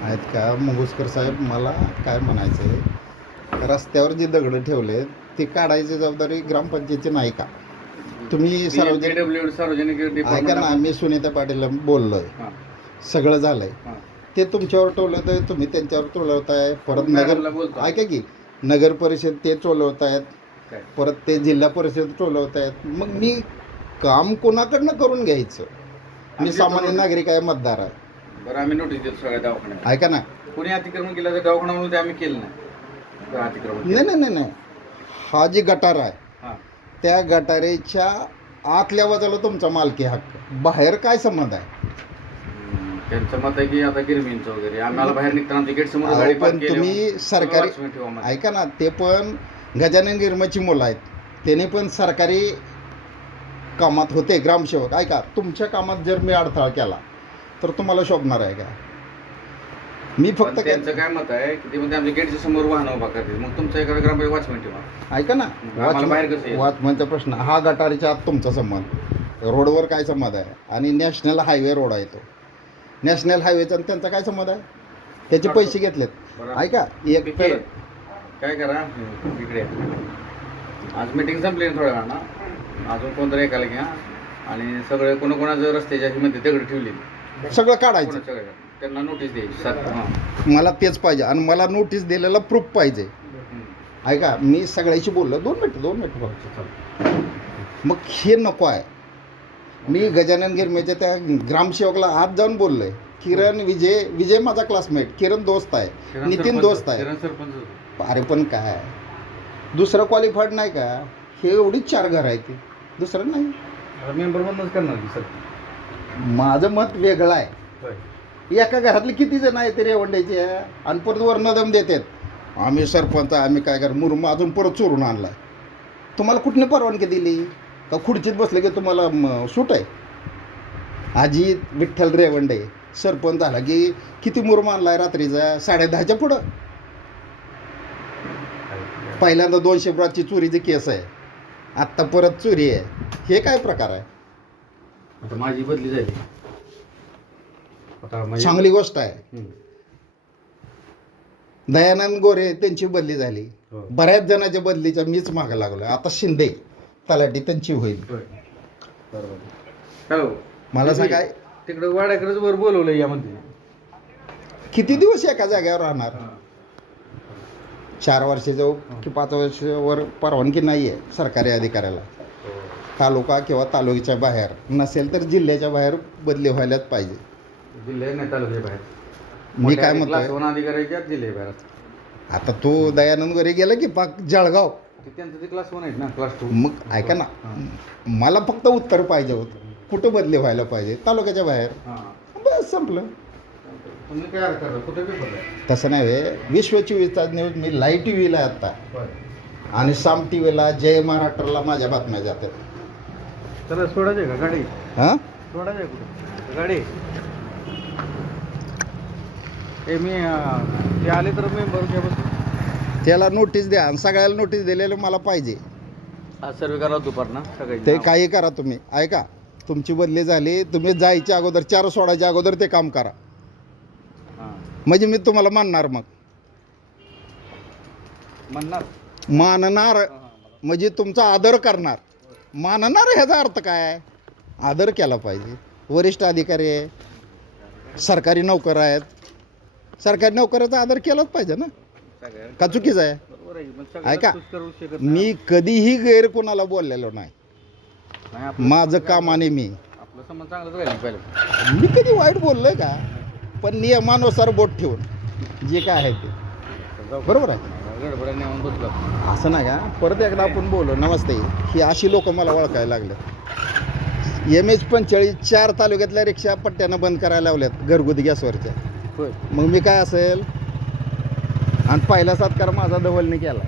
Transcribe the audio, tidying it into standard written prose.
आहेत का मंगुसकर साहेब, मला काय म्हणायचं आहे, रस्त्यावर जी दगडं ठेवले ते काढायची जबाबदारी ग्रामपंचायतीची नाही का? तुम्ही सार्वजनिक ऐका ना, मी सुनीता पाटील बोललोय, सगळं झालंय ते तुमच्यावर टोलत आहे, तुम्ही त्यांच्यावर टोलवताय. परत नगर ऐका की नगर परिषद ते टोलवत आहेत, परत ते जिल्हा परिषद टोलवत आहेत. मग मी काम कोणाकडनं करून घ्यायचं? मी सामान्य नागरिक आहे, मतदार आहे. बरं, आम्ही नोटीस देतो सगळ्या दवाखान्यात. ऐका ना, कोणी अतिक्रमण केलं तर दवाखान्यामध्ये आम्ही केलं नाही. अतिक्रमण नाही, हा जी गटार आहे हां, त्या गटारेच्या आतल्या बाजूला तुमचा मालकी हक्क, बाहेर काय संबंध आहे? त्यांचं मत आहे की आता गिरमींचं वगैरे आम्हाला बाहेर निघताना तिकीट समोर अहो, गाडी पण पार्क केली, तुम्ही सरकारी ठेवा मग. ऐका ना, ते पण गजानन गिरमाची मुलं आहेत, त्याने पण सरकारी कामात होते ग्रामसेवक. ऐका, तुमच्या कामात जर मी अडथळा केला तर तुम्हाला शोभणार आहे का? मी पण फक्त त्यांचं काय मत आहे की ते म्हणजे आमच्या गेटच्या समोर वाहन उभा करते, मग तुमचं एखादा ग्रामपंचायत वॉचमॅन ठेवा. ऐका ना, आम्हाला बाहेर कसं यायचं? वॉचमनचा प्रश्न हा गटारीच्या आत तुमचा संबंध, रोडवर काय संबंध आहे? आणि नॅशनल हायवे रोड आहे तो, नॅशनल हायवेचा आणि त्यांचा काय संबंध आहे? त्याचे पैसे घेतलेत. बरं. ऐका, एक तर काय करा इकडे आज मीटिंग संपली ना थोड्या वेळा, अजून कोणतरी एकाला घ्या आणि सगळे कोणाकोणाचं रस्त्याच्या मध्ये दगड ठेवली सगळं काढायचं, त्यांना नोटीस द्यायची. मला तेच पाहिजे आणि मला नोटीस दिलेला प्रूफ पाहिजे. ऐका, मी सगळ्याशी बोललो, 2 मिनिट फक्त. मग हे नको आहे. मी गजानन गिरमेच्या त्या ग्रामसेवकला आज जाऊन बोललोय. किरण विजय माझा क्लासमेट, किरण दोस्त आहे, नितीन दोस्त आहे. अरे पण काय दुसरं क्वालिफाईड नाही का? हे एवढीच 4 घर आहे ती, दुसरं नाही. मेंबर म्हणूनच करणार सर. माझं मत वेगळं आहे. एका घरातले किती जण आहे ते रेवंड्याचे आणि परत वर नदम देतात, आम्ही सरपंच, आम्ही काय कर मुरुम अजून परत चोरून आणलाय. तुम्हाला कुठली परवानगी दिली का? खुर्चीत बसले की तुम्हाला सूट आहे? अजित विठ्ठल रेवंडे सरपंच झाला की किती मुरुम आणलाय रात्रीचा 10:30च्या पुढं. पहिल्यांदा 200 ब्राची चोरीची केस आहे, आत्ता परत चोरी आहे. हे काय प्रकार आहे? आता माझी बदली झाली, चांगली गोष्ट आहे. दयानंद गोरे त्यांची बदली झाली, बऱ्याच जणांच्या बदलीच्या मीच मागं लागलो. आता शिंदे तलाठी त्यांची होईल. मला सांगा, तिकडे वाड्याकडेच वर बोलवलं यामध्ये किती दिवस एका जागेवर राहणार? 4 वर्षाच्या की 5 वर्षावर परवानगी नाही आहे सरकारी अधिकाऱ्याला. तालुका किंवा तालुक्याच्या बाहेर नसेल तर जिल्ह्याच्या बाहेर बदली व्हायलाच पाहिजे. जिल्ह्यात नाही, तालुक्याच्या बाहेर. मी काय म्हणतोय, अधिकाऱ्याच्या जिल्ह्या बाहेर. आता तो दयानंद गोरे गेला की पाक जळगाव, त्यांचं ते क्लास 1 आहेत ना, क्लास 2. मग ऐका ना, मला फक्त उत्तर पाहिजे होतं, कुठं बदली व्हायला पाहिजे? तालुक्याच्या बाहेर. बस संपलं. तुम्ही काय करता, कुठे पेपर? तसं नाही वे, विश्व 24 तास न्यूज मी लाईव्ह टी व्हीला आहे आत्ता, आणि साम टी व्हीला, जय महाराष्ट्राला माझ्या बातम्या जातात. चला सोडायचे का गाडी? हां, सोडायचे कुठे गाडी? मी ते आले तर मेंबर घ्या, त्याला नोटीस द्या आणि सगळ्याला नोटीस दिलेलं मला पाहिजे. सर्व करा दुपार ना सगळी. ते काही करा तुम्ही. ऐका, तुमची बदली झाली, तुम्ही जायच्या अगोदर 4 सोडायच्या अगोदर ते काम करा, म्हणजे मी तुम्हाला मानणार. मग मानणार म्हणजे तुमचा आदर करणार. मानणार ह्याचा अर्थ काय? आदर केला पाहिजे. वरिष्ठ अधिकारी आहे, सरकारी नोकर आहेत, सरकारी नोकराचा आदर केलाच पाहिजे ना, का चुकीचं आहे? ऐका, मी कधीही गैर कोणाला बोललेलो नाही. माझं काम आणि मी कधी वाईट बोललोय का? पण नियमानुसार बोट ठेवून जे काय आहे ते बरोबर आहे. असं नाही का? परत एकदा आपण बोलू. नमस्ते. ही अशी लोक मला ओळखायला लागले. MH45 4 तालुक्यातल्या रिक्षा पट्ट्यानं बंद करायला लावल्यात घरगुती गॅसवरच्या. मग मी काय असेल? आणि पहिला सत्कार माझा धवलने केला.